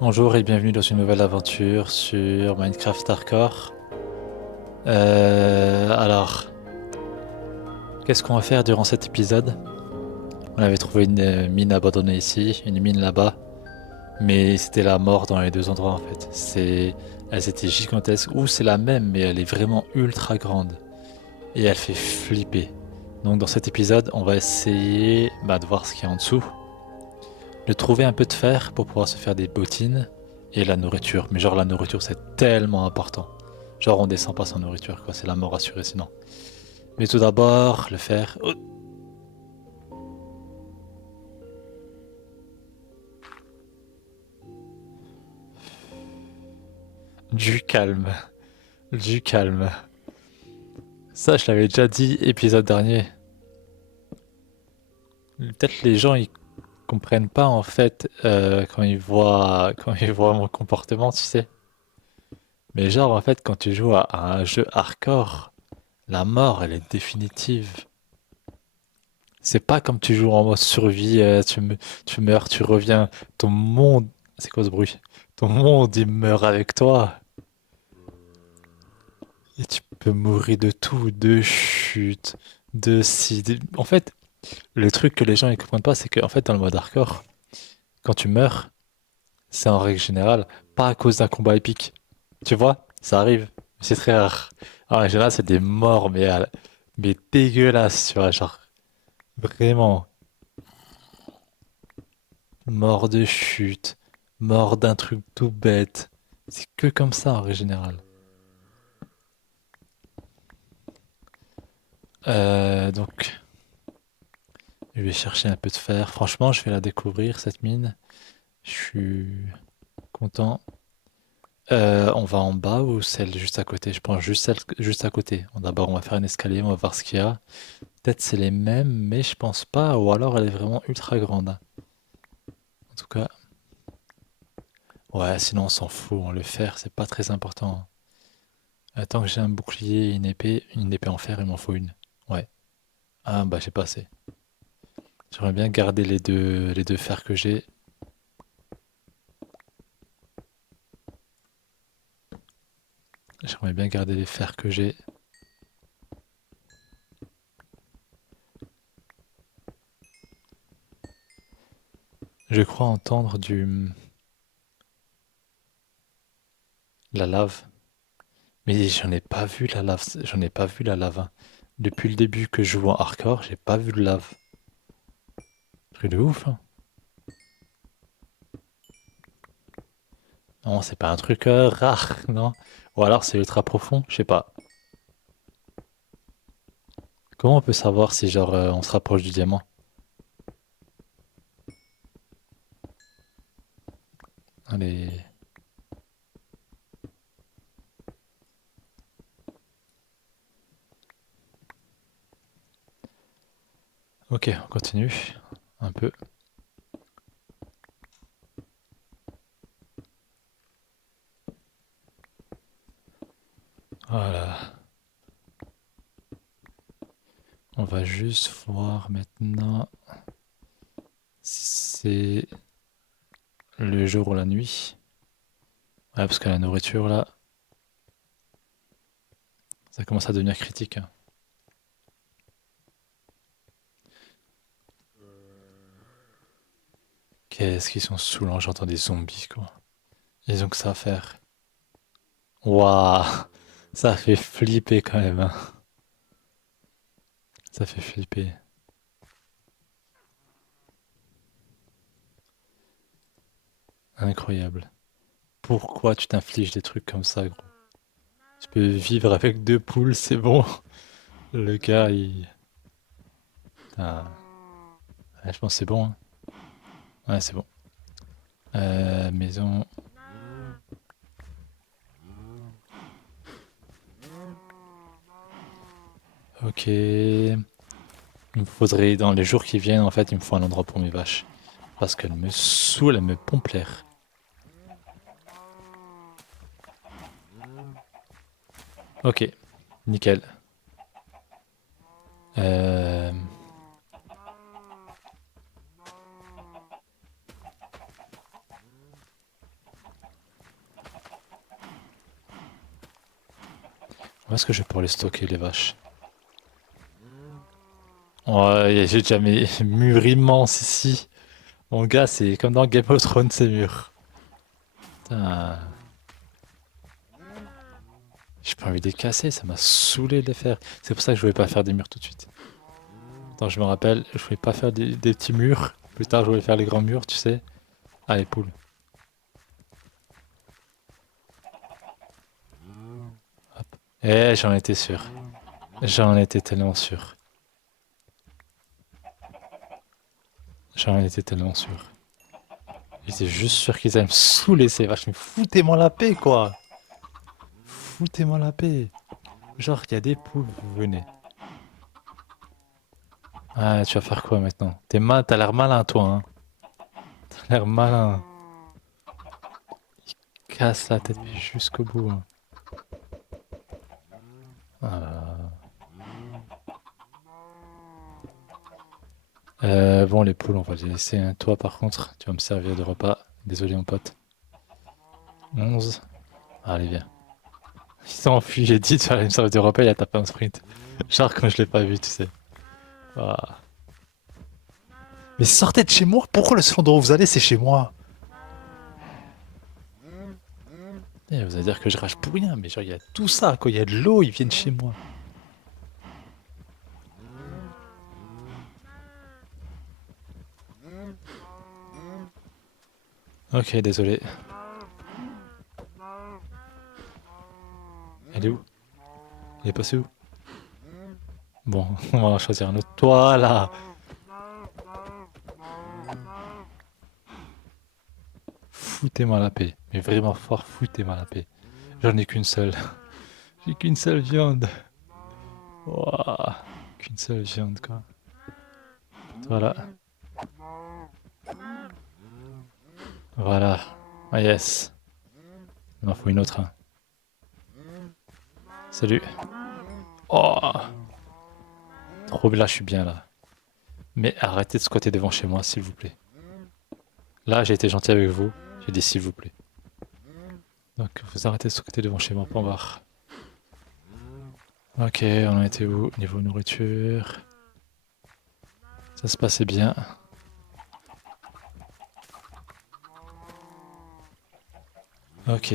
Bonjour et bienvenue dans une nouvelle aventure sur Minecraft Hardcore. Alors, qu'est-ce qu'on va faire durant cet épisode? On avait trouvé une mine abandonnée ici, une mine là-bas, mais c'était la mort dans les deux endroits en fait. Elles étaient gigantesques, ou c'est la même, mais elle est vraiment ultra grande et elle fait flipper. Donc dans cet épisode, on va essayer de voir ce qu'il y a en dessous, de trouver un peu de fer pour pouvoir se faire des bottines et la nourriture. Mais genre la nourriture c'est tellement important. Genre on descend pas sans nourriture quoi, c'est la mort assurée sinon. Mais tout d'abord, le fer. Oh, du calme, du calme. Ça je l'avais déjà dit épisode dernier. Peut-être les gens ils comprennent pas en fait quand ils voient mon comportement, tu sais. Mais genre en fait quand tu joues à un jeu hardcore, la mort elle est définitive. C'est pas comme tu joues en mode survie, tu meurs, tu reviens. Ton monde. C'est quoi ce bruit? Ton monde, il meurt avec toi. Et tu peux mourir de tout, de chute, de si. En fait, le truc que les gens ne comprennent pas, c'est qu'en fait, dans le mode hardcore, quand tu meurs, c'est en règle générale pas à cause d'un combat épique. Tu vois? Ça arrive. Mais c'est très rare. En général, c'est des morts, mais dégueulasses, tu vois, genre. Vraiment. Mort de chute, mort d'un truc tout bête. C'est que comme ça en règle générale. Donc, je vais chercher un peu de fer. Franchement, je vais la découvrir cette mine. Je suis content. On va en bas ou celle juste à côté? Je pense juste celle juste à côté. D'abord, on va faire un escalier, on va voir ce qu'il y a. Peut-être c'est les mêmes, mais je pense pas. Ou alors elle est vraiment ultra grande, hein. En tout cas, ouais, sinon on s'en fout, hein. Le fer, c'est pas très important, hein. Tant que j'ai un bouclier et une épée en fer, il m'en faut une. Ouais. Ah bah j'ai pas assez. J'aimerais bien garder les deux fers que j'ai. J'aimerais bien garder les fers que j'ai. Je crois entendre la lave. Mais j'en ai pas vu la lave. J'en ai pas vu la lave, hein. Depuis le début que je joue en hardcore, j'ai pas vu de lave. Truc de ouf, hein. Non, c'est pas un truc rare, non? Ou alors c'est ultra profond, je sais pas. Comment on peut savoir si genre on se rapproche du diamant? Allez. Ok, on continue. Un peu. Voilà. On va juste voir maintenant si c'est le jour ou la nuit. Ouais, parce que la nourriture, là, ça commence à devenir critique, hein. Qu'est-ce qu'ils sont saoulants, j'entends des zombies, quoi. Ils ont que ça à faire. Waouh, ça fait flipper quand même, hein. Ça fait flipper. Incroyable. Pourquoi tu t'infliges des trucs comme ça, gros? Tu peux vivre avec deux poules, c'est bon. Le gars, il... Putain. Ouais, je pense que c'est bon, hein. Ouais, c'est bon. Maison... Ok. Il me faudrait, dans les jours qui viennent, en fait, il me faut un endroit pour mes vaches. Parce qu'elles me saoulent, elles me pompent l'air. Ok, nickel. Euh, Où est-ce que je vais pouvoir les stocker, les vaches? Ouais, j'ai déjà mes murs immenses ici. Mon gars, c'est comme dans Game of Thrones, ces murs. Putain, j'ai pas envie de les casser, ça m'a saoulé de les faire. C'est pour ça que je voulais pas faire des murs tout de suite. Attends, je me rappelle, je voulais pas faire des petits murs. Plus tard, je voulais faire les grands murs, tu sais. Ah, les poules. Eh, j'en étais sûr. J'en étais tellement sûr. J'en étais tellement sûr. J'étais juste sûr qu'ils allaient me saouler ces vaches. Mais foutez-moi la paix, quoi. Foutez-moi la paix. Genre, il y a des poules, vous venez. Ah, tu vas faire quoi maintenant? T'as l'air malin, toi, hein. T'as l'air malin. Casse la tête mais jusqu'au bout, hein. Ah là là. Bon, les poules, on va les laisser, hein. Toi, par contre, tu vas me servir de repas. Désolé, mon pote. 11. Allez, viens. Il s'est enfui, j'ai dit, tu vas me servir de repas, il a tapé un sprint. Genre, comme je l'ai pas vu, tu sais. Ah. Mais sortez de chez moi! Pourquoi le seul endroit où vous allez, c'est chez moi? Eh, vous allez dire que je rage pour rien, mais genre, il y a tout ça, quoi. Il y a de l'eau, ils viennent chez moi. Ok, désolé. Elle est où? Il est passé où? Bon, on va en choisir un autre. Toi, là! Foutez-moi la paix. Mais vraiment fort, foutez-moi la paix. J'en ai qu'une seule. J'ai qu'une seule viande. Ouah. Qu'une seule viande, quoi. Voilà. Voilà. Ah yes. Il m'en faut une autre, hein. Salut. Oh. Trop bien, là, je suis bien, là. Mais arrêtez de squatter devant chez moi, s'il vous plaît. Là, j'ai été gentil avec vous. J'ai dit s'il vous plaît. Donc, vous arrêtez de squatter devant chez moi, point barre. Ok, on en était où? Niveau nourriture. Ça se passait bien. Ok.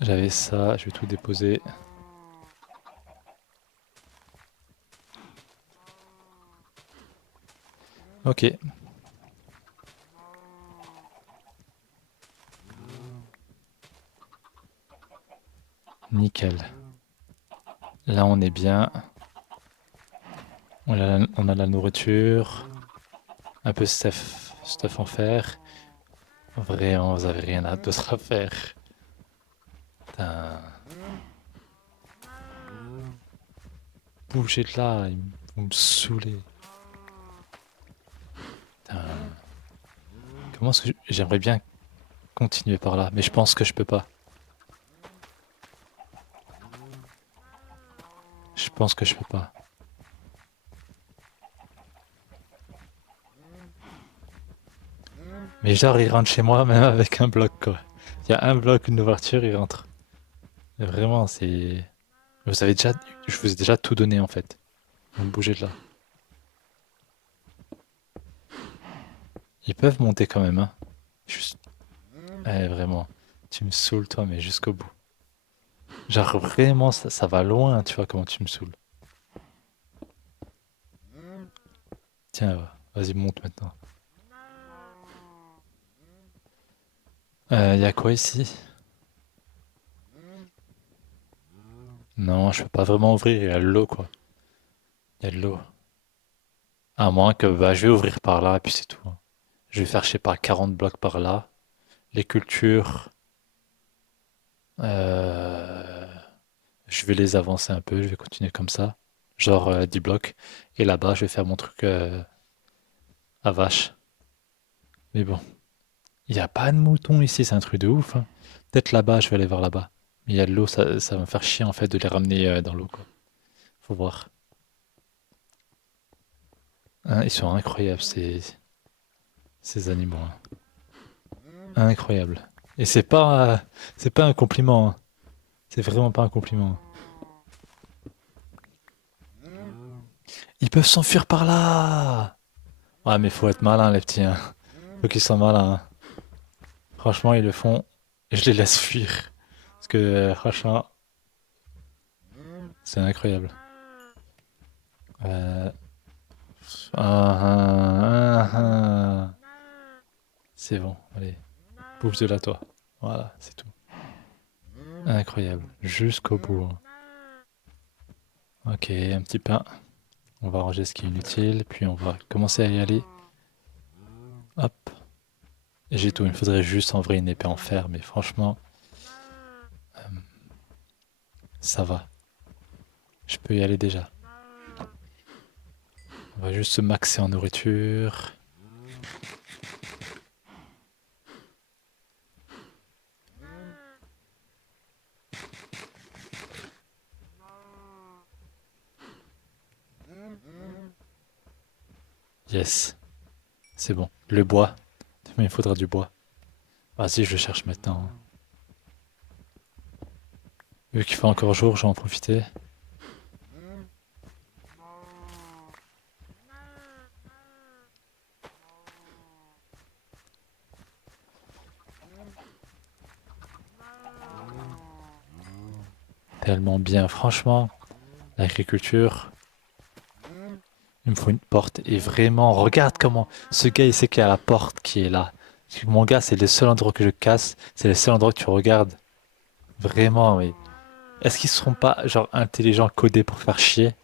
J'avais ça, je vais tout déposer. Ok. Nickel. Là, on est bien. On a la nourriture. Un peu stuff en fer. En vrai, hein, vous avez rien d'autre à faire. Putain. Bougez de là, vous me saoulez. Putain. Comment est-ce que j'aimerais bien continuer par là, mais je pense que je peux pas. Je pense que je peux pas. Mais genre, il rentre chez moi même avec un bloc, quoi. Il y a un bloc, une ouverture, il rentre. Et vraiment, c'est... Vous avez déjà... Je vous ai déjà tout donné, en fait. Donc bougez de là. Ils peuvent monter quand même, hein. Juste... vraiment. Tu me saoules, toi, mais jusqu'au bout. Genre, vraiment, ça va loin, tu vois, comment tu me saoules. Tiens, vas-y, monte maintenant. Y a quoi ici? Non, je peux pas vraiment ouvrir, il y a de l'eau, quoi. Il y a de l'eau. À moins que, bah, je vais ouvrir par là, et puis c'est tout, hein. Je vais faire, je sais pas, 40 blocs par là. Les cultures, euh, je vais les avancer un peu, je vais continuer comme ça. Genre 10 blocs. Et là-bas, je vais faire mon truc à vache. Mais bon, il n'y a pas de moutons ici, c'est un truc de ouf, hein. Peut-être là-bas, je vais aller vers là-bas. Mais il y a de l'eau, ça va me faire chier en fait de les ramener dans l'eau, quoi. Faut voir. Hein, ils sont incroyables, ces animaux, hein. Incroyable. Et c'est pas un compliment, hein. C'est vraiment pas un compliment. Ils peuvent s'enfuir par là! Ouais, mais faut être malin, les petits, hein. Faut qu'ils soient malins, hein. Franchement, ils le font. Et je les laisse fuir. Parce que, franchement, c'est incroyable. Euh... ah. C'est bon, allez. Bouffe de la toi. Voilà, c'est tout. Incroyable. Jusqu'au bout, hein. Ok, un petit pain. On va ranger ce qui est inutile. Puis on va commencer à y aller. Hop. Et j'ai tout. Il me faudrait juste en vrai une épée en fer. Mais franchement, ça va. Je peux y aller déjà. On va juste se maxer en nourriture. Yes. C'est bon. Le bois. Mais il faudra du bois. Vas-y, je le cherche maintenant, hein. Vu qu'il fait encore jour, je vais en profiter. Tellement bien. Franchement, l'agriculture, il me faut une porte. Et vraiment, regarde comment ce gars, il sait qu'il y a la porte qui est là. Mon gars, c'est le seul endroit que je casse. C'est le seul endroit que tu regardes. Vraiment, oui. Est-ce qu'ils seront pas, genre, intelligents, codés pour faire chier?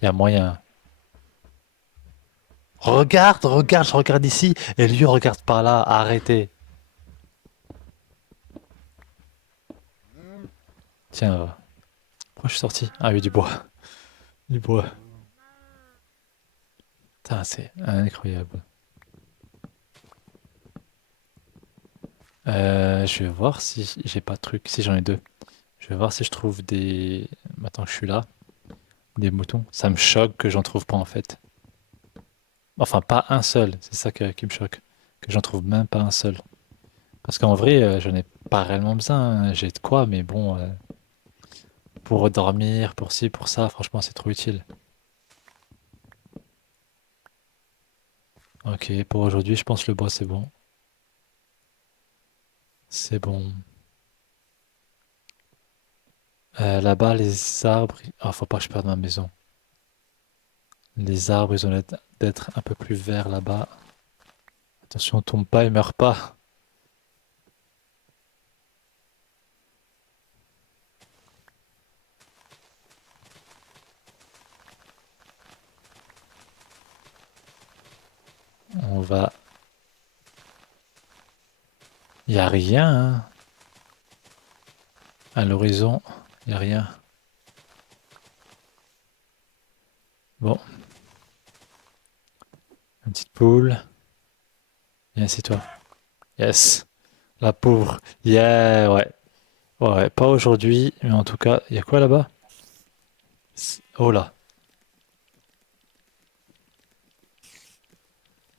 Il y a moyen. Regarde, regarde, je regarde ici. Et lui, regarde par là. Arrêtez. Tiens, pourquoi je suis sorti? Ah oui, du bois. Du bois. Putain, c'est incroyable. Je vais voir si j'ai pas de truc. Si j'en ai deux. Je vais voir si je trouve des. Maintenant que je suis là, des moutons. Ça me choque que j'en trouve pas en fait. Enfin, pas un seul. C'est ça qui me choque. Que j'en trouve même pas un seul. Parce qu'en vrai, j'en ai pas réellement besoin, hein. J'ai de quoi, mais bon, pour dormir, pour ci, pour ça, franchement, c'est trop utile. Ok, pour aujourd'hui, je pense que le bois, c'est bon. C'est bon. Là-bas, les arbres. Ah, faut pas que je perde ma maison. Les arbres, ils ont l'air d'être un peu plus verts là-bas. Attention, on tombe pas et meurt pas. On va. Y a rien, hein. À l'horizon, y a rien. Bon, une petite poule. Viens, c'est toi. Yes. La pauvre. Yeah, ouais. Ouais, pas aujourd'hui, mais en tout cas, y a quoi là-bas? Oh là.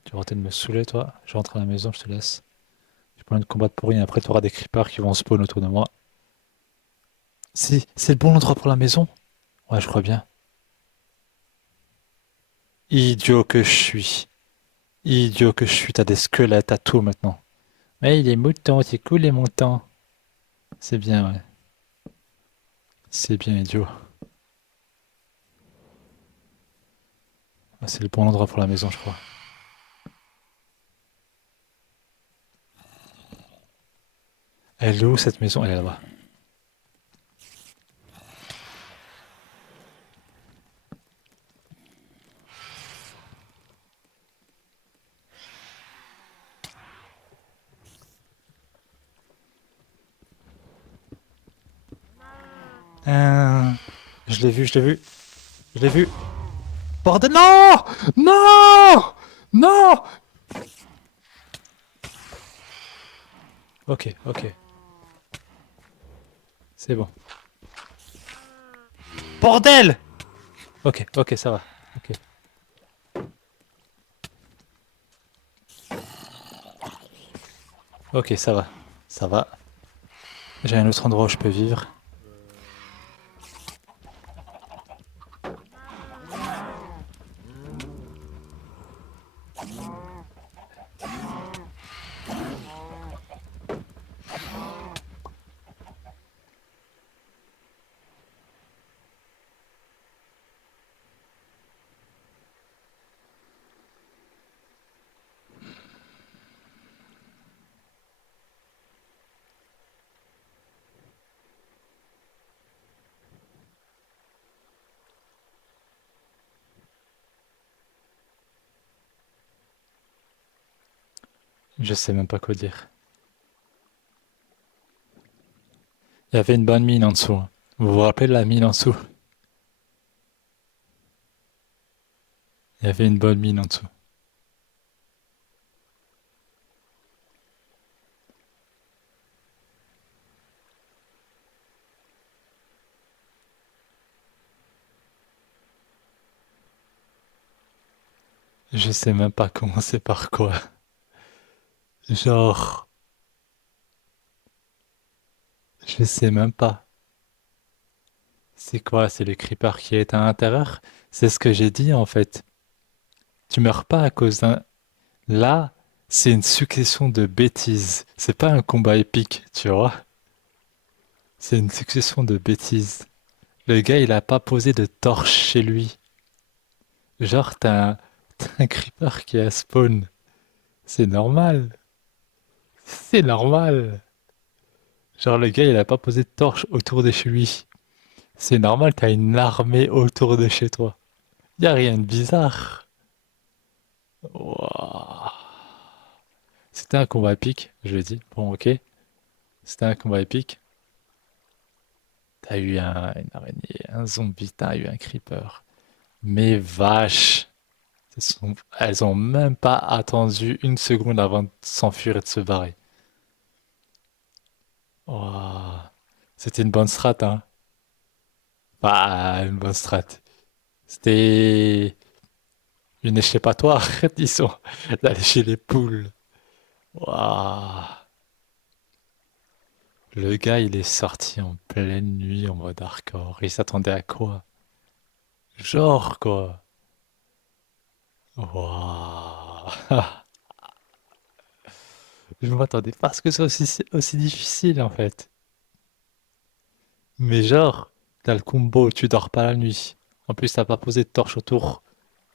Tu vas arrêter de me saouler, toi. Je rentre à la maison, je te laisse. J'ai pas envie de combattre pour rien. Après, tu auras des creepers qui vont spawn autour de moi. C'est le bon endroit pour la maison? Ouais, je crois bien. Idiot que je suis. Idiot que je suis, t'as des squelettes à tout maintenant. Mais les moutons, c'est cool les moutons. C'est bien, ouais. C'est bien idiot. Ah, c'est le bon endroit pour la maison, je crois. Elle est où cette maison? Elle est là-bas. Euh, je l'ai vu, je l'ai vu, je l'ai vu. Bordel, non! Non! Non! Ok, ok, c'est bon. Bordel! Ok, ok, ça va. Ok. Ok, ça va. Ça va. J'ai un autre endroit où je peux vivre. Je sais même pas quoi dire. Il y avait une bonne mine en dessous, hein. Vous vous rappelez de la mine en dessous? Il y avait une bonne mine en dessous. Je sais même pas commencer par quoi. Genre, je sais même pas. C'est quoi? C'est le creeper qui est à l'intérieur? C'est ce que j'ai dit en fait. Tu meurs pas à cause d'un... Là, c'est une succession de bêtises. C'est pas un combat épique, tu vois? C'est une succession de bêtises. Le gars, il a pas posé de torche chez lui. Genre, t'as un creeper qui a spawn. C'est normal. C'est normal. Genre, le gars, il a pas posé de torche autour de chez lui. C'est normal, t'as une armée autour de chez toi. Y a rien de bizarre. Wouah. C'était un combat épique, je le dis. Bon, ok. C'était un combat épique. T'as eu une araignée, un zombie, t'as eu un creeper. Mais vache, elles ont même pas attendu une seconde avant de s'enfuir et de se barrer. Wouah. C'était une bonne strat, hein. Pas une bonne strat. C'était une échappatoire, disons, d'aller chez les poules. Waouh. Le gars, il est sorti en pleine nuit en mode hardcore. Il s'attendait à quoi? Genre quoi? Waouh. Je m'attendais pas à ce que ce soit aussi difficile en fait. Mais genre, t'as le combo, tu dors pas la nuit. En plus, t'as pas posé de torche autour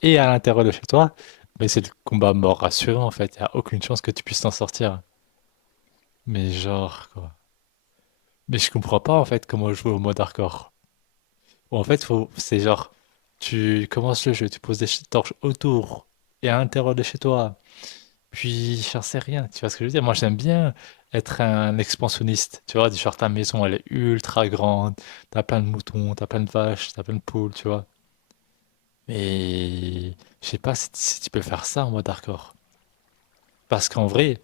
et à l'intérieur de chez toi. Mais c'est le combat mort rassurant en fait. Y a aucune chance que tu puisses t'en sortir. Mais genre quoi. Mais je comprends pas en fait comment jouer au mode hardcore. Ou en fait, c'est genre, tu commences le jeu, tu poses des torches autour et à l'intérieur de chez toi. Puis, j'en sais rien, tu vois ce que je veux dire? Moi, j'aime bien être un expansionniste. Tu vois, du genre, ta maison, elle est ultra grande, t'as plein de moutons, t'as plein de vaches, t'as plein de poules, tu vois. Mais, je sais pas si tu peux faire ça en mode hardcore. Parce qu'en vrai,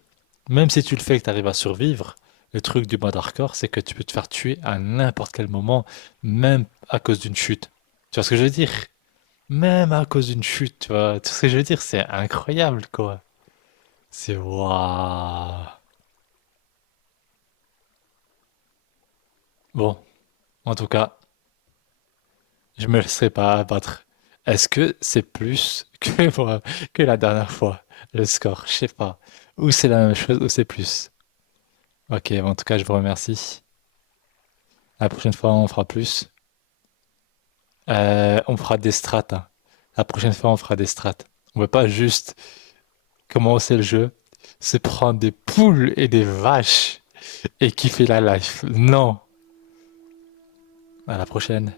même si tu le fais et que t'arrives à survivre, le truc du mode hardcore, c'est que tu peux te faire tuer à n'importe quel moment, même à cause d'une chute. Tu vois ce que je veux dire? Même à cause d'une chute, tu vois. Tout ce que je veux dire, c'est incroyable, quoi. C'est waouh. Bon, en tout cas, je me laisserai pas abattre. Est-ce que c'est plus que, que la dernière fois, le score? Je sais pas. Ou c'est la même chose, ou c'est plus. Ok, bon, en tout cas, je vous remercie. La prochaine fois, on fera plus. On fera des strats, hein. La prochaine fois, on fera des strats. On ne peut pas juste commencer le jeu, se prendre des poules et des vaches et kiffer la life. Non. À la prochaine.